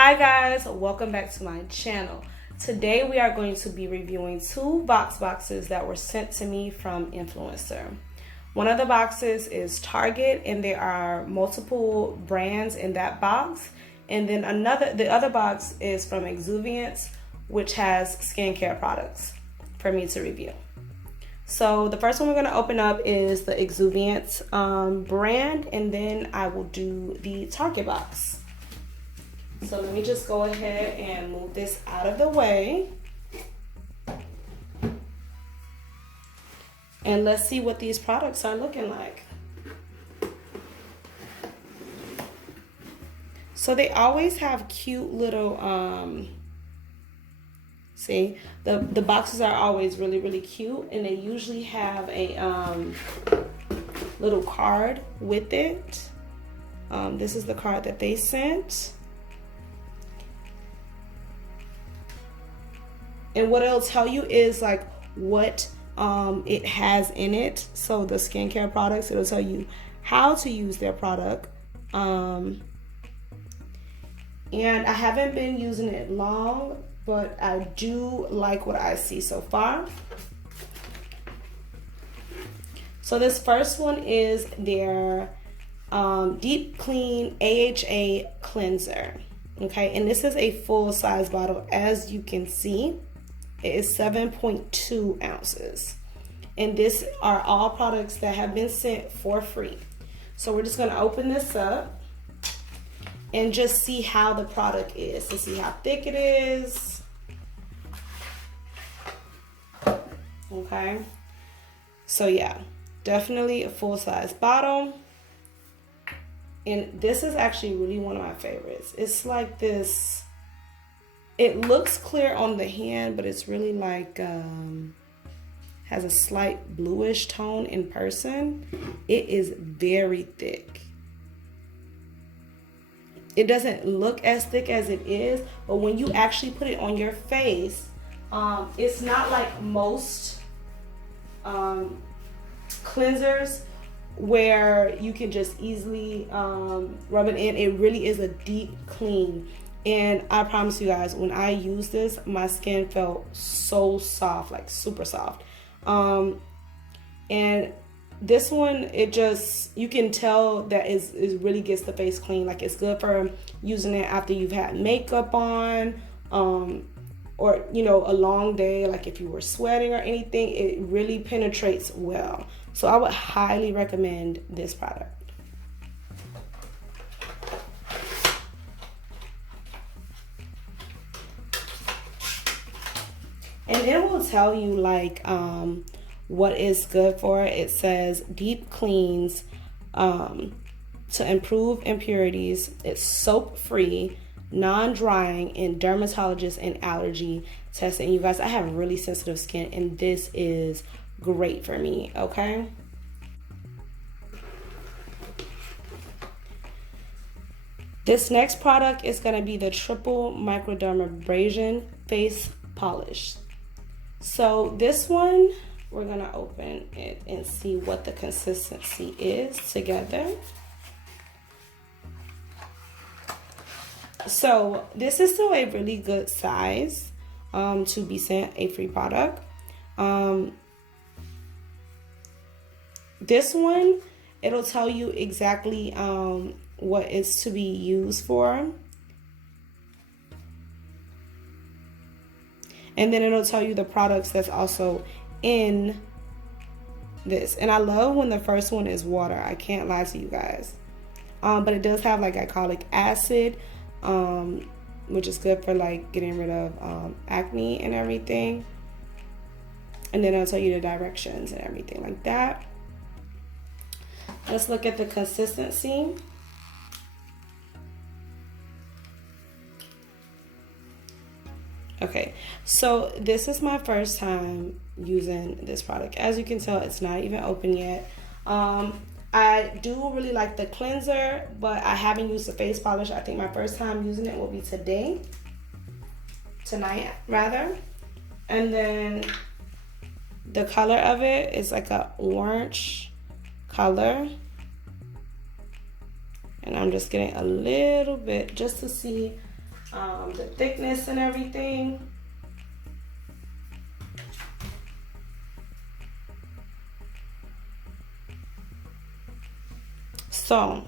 Hi guys, welcome back to my channel. Today we are going to be reviewing two boxes that were sent to me from Influenster. One of the boxes is Target and there are multiple brands in that box. And then the other box is from Exuviance, which has skincare products for me to review. So the first one we're going to open up is the Exuviance brand, and then I will do the Target box. So let me just go ahead and move this out of the way. And let's see what these products are looking like. So they always have cute little, see, the boxes are always really cute, and they usually have a little card with it. This is the card that they sent. And what it'll tell you is like what it has in it. So the skincare products, it'll tell you how to use their product. And I haven't been using it long, but I do like what I see so far. So this first one is their Deep Clean AHA Cleanser. Okay, and this is a full size bottle. As you can see, it is 7.2 ounces. And these are all products that have been sent for free. So we're just gonna open this up and just see how the product is, to see how thick it is. Okay, so yeah, definitely a full-size bottle. And this is actually really one of my favorites. It's like this, it looks clear on the hand, but it's really like has a slight bluish tone in person. It is very thick. It doesn't look as thick as it is, but when you actually put it on your face, it's not like most cleansers where you can just easily rub it in. It really is a deep clean. And I promise you guys, when I used this, my skin felt so soft, like super soft. And this one, it just, you can tell that it really gets the face clean. Like, it's good for using it after you've had makeup on, or, you know, a long day, like if you were sweating or anything. It really penetrates well. So I would highly recommend this product. And it will tell you like what is good for it. It says deep cleans to improve impurities. It's soap free, non-drying, and dermatologist and allergy tested. And you guys, I have really sensitive skin, and this is great for me. Okay. This next product is going to be the triple Microdermabrasion face polish. So this one, we're going to open it and see what the consistency is together. So this is still a really good size to be sent a free product. This one, it'll tell you exactly what is to be used for. And then it'll tell you the products that's also in this. And I love when the first one is water. I can't lie to you guys. But it does have like glycolic acid, which is good for like getting rid of acne and everything. And then it'll tell you the directions and everything like that. Let's look at the consistency. Okay, so this is my first time using this product. As you can tell, it's not even open yet. I do really like the cleanser, but I haven't used the face polish. I think my first time using it will be tonight rather. And then the color of it is like a orange color. And I'm just getting a little bit just to see the thickness and everything. So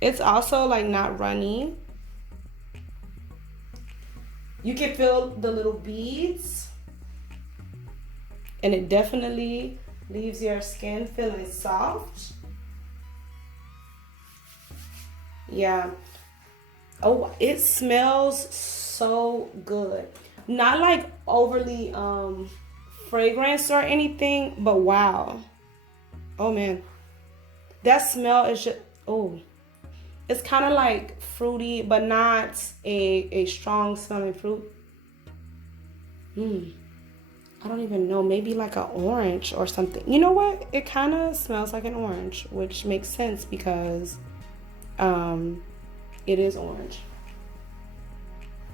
it's also like not runny. You can feel the little beads, and it definitely leaves your skin feeling soft. Yeah. Oh, it smells so good. Not like overly fragrance or anything, but wow. Oh man. That smell is just, oh. It's kind of like fruity, but not a strong smelling fruit. I don't even know. Maybe like an orange or something. You know what? It kind of smells like an orange, which makes sense because it is orange.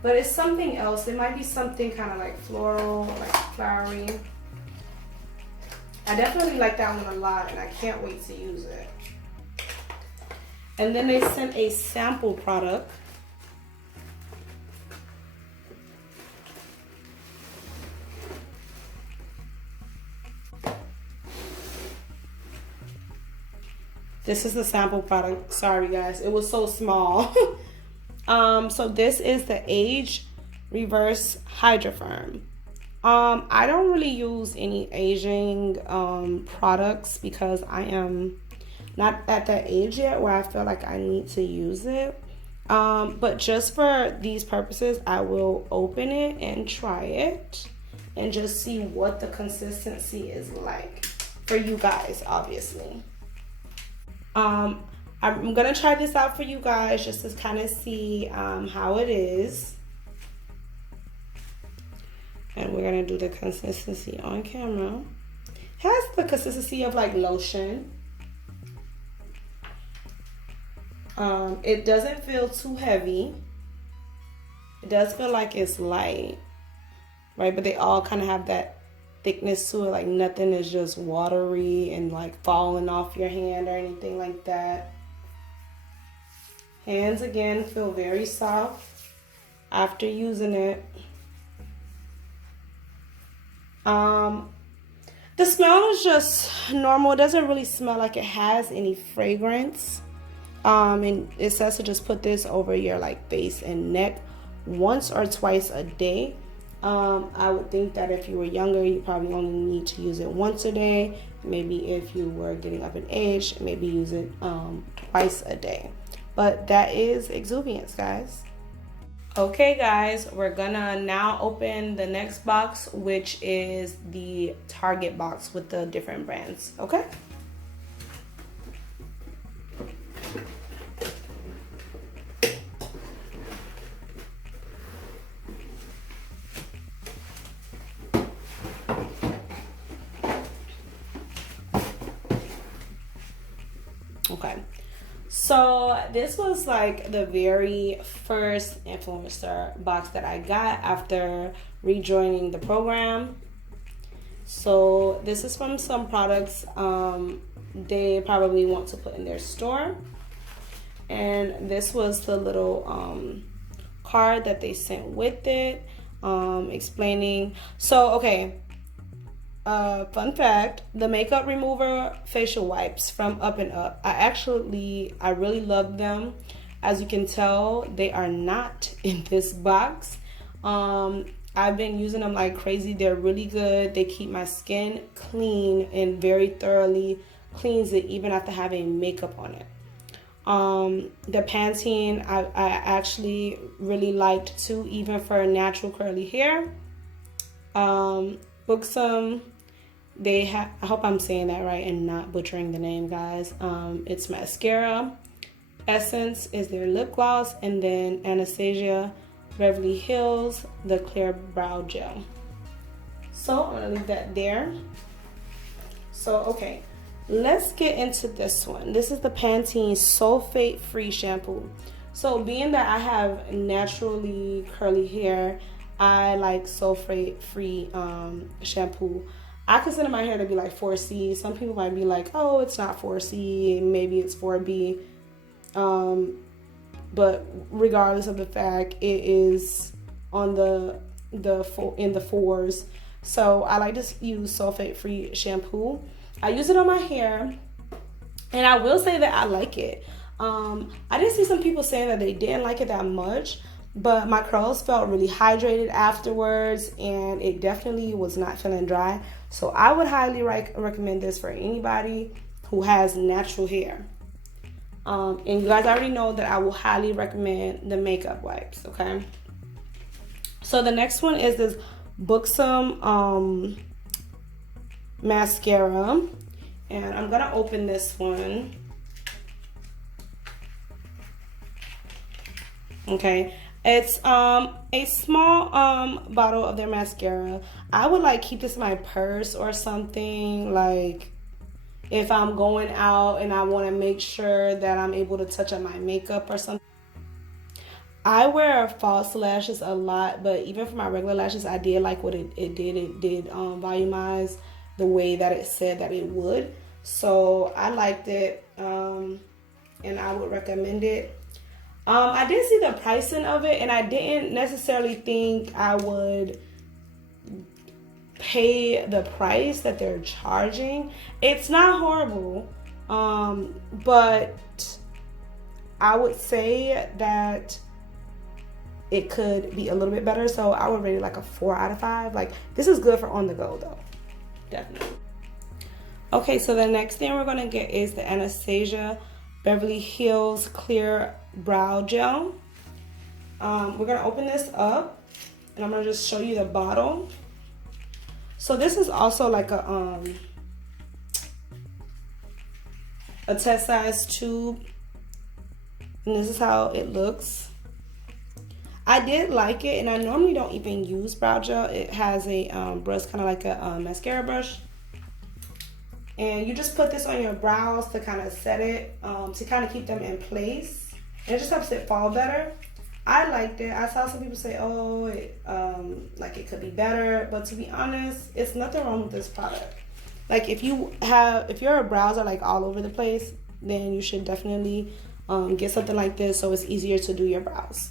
But it's something else. It might be something kind of like floral, like flowery. I definitely like that one a lot, and I can't wait to use it. And then they sent a sample product. This is the sample product. Sorry guys, it was so small. So this is the Age Reverse Hydrofirm. I don't really use any aging products because I am not at that age yet where I feel like I need to use it. But just for these purposes, I will open it and try it and just see what the consistency is like for you guys, obviously. I'm gonna try this out for you guys just to kind of see how it is. And we're gonna do the consistency on camera. It has the consistency of like lotion. It doesn't feel too heavy. It does feel like it's light, right? But they all kind of have that thickness to it. Like nothing is just watery and like falling off your hand or anything like that. Hands again feel very soft after using it. The smell is just normal. It doesn't really smell like it has any fragrance. And it says to just put this over your like face and neck once or twice a day. I would think that if you were younger, you probably only need to use it once a day. Maybe if you were getting up in age, maybe use it twice a day. But that is Exuviance, guys. Okay guys, we're gonna now open the next box, which is the Target box with the different brands, okay? Okay. So this was like the very first Influencer box that I got after rejoining the program. So this is from some products they probably want to put in their store. And this was the little card that they sent with it explaining. So, okay. Fun fact, the makeup remover facial wipes from Up and Up, I really love them. As you can tell, they are not in this box. I've been using them like crazy. They're really good. They keep my skin clean and very thoroughly cleans it even after having makeup on it. The Pantene I actually really liked too, even for natural curly hair. Buxom, they have, I hope I'm saying that right and not butchering the name, guys. It's mascara. Essence is their lip gloss, and then Anastasia Beverly Hills, the clear brow gel. So I'm gonna leave that there. So okay, let's get into this one. This is the Pantene Sulfate Free Shampoo. So being that I have naturally curly hair, I like sulfate free shampoo. I consider my hair to be like 4C. Some people might be like, oh, it's not 4C, maybe it's 4B. But regardless of the fact, it is on in the fours. So I like to use sulfate-free shampoo. I use it on my hair, and I will say that I like it. I did see some people saying that they didn't like it that much, but my curls felt really hydrated afterwards, and it definitely was not feeling dry. So I would highly recommend this for anybody who has natural hair. And you guys already know that I will highly recommend the makeup wipes, okay? So the next one is this Buxom mascara, and I'm gonna open this one. Okay, it's a small bottle of their mascara. I would like keep this in my purse or something, like if I'm going out and I want to make sure that I'm able to touch up my makeup or something. I wear false lashes a lot, but even for my regular lashes, I did like what it did. It did volumize the way that it said that it would. So I liked it, and I would recommend it. I did see the pricing of it, and I didn't necessarily think I would pay the price that they're charging. It's not horrible, but I would say that it could be a little bit better. So I would rate it like a 4 out of 5. Like, this is good for on the go though, definitely. Okay, so the next thing we're gonna get is the Anastasia Beverly Hills Clear Brow Gel. We're gonna open this up, and I'm gonna just show you the bottle. So this is also like a test size tube, and this is how it looks. I did like it, and I normally don't even use brow gel. It has a brush, kind of like a mascara brush, and you just put this on your brows to kind of set it, to kind of keep them in place, and it just helps it fall better. I liked it. I saw some people say, oh, like it could be better, but to be honest, it's nothing wrong with this product. Like, if your brows are like all over the place, then you should definitely get something like this so it's easier to do your brows.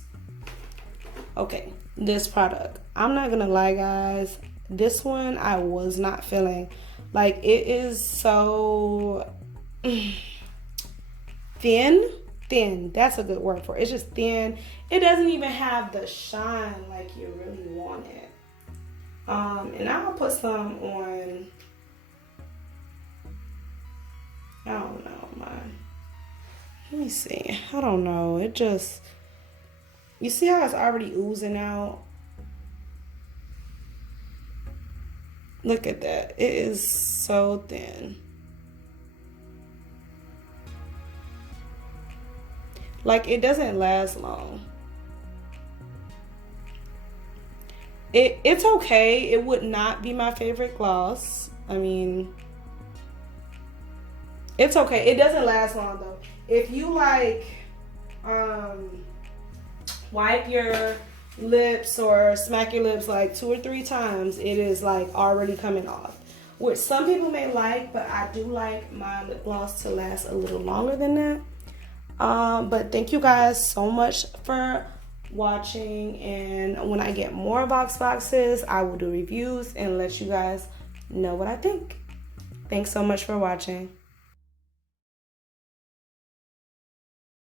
Okay, this product, I'm not gonna lie guys, this one I was not feeling. Like, it is so thin, that's a good word for it. It's just thin. It doesn't even have the shine like you really want it. And I'll put some on, I don't know, let me see, I don't know, it just, you see how it's already oozing out? Look at that, it is so thin. Like, it doesn't last long. It's okay. It would not be my favorite gloss. I mean, it's okay. It doesn't last long though. If you like wipe your lips or smack your lips like 2 or 3 times, it is like already coming off. Which some people may like, but I do like my lip gloss to last a little longer than that. But thank you guys so much for watching, and when I get more Voxboxes, I will do reviews and let you guys know what I think. Thanks so much for watching.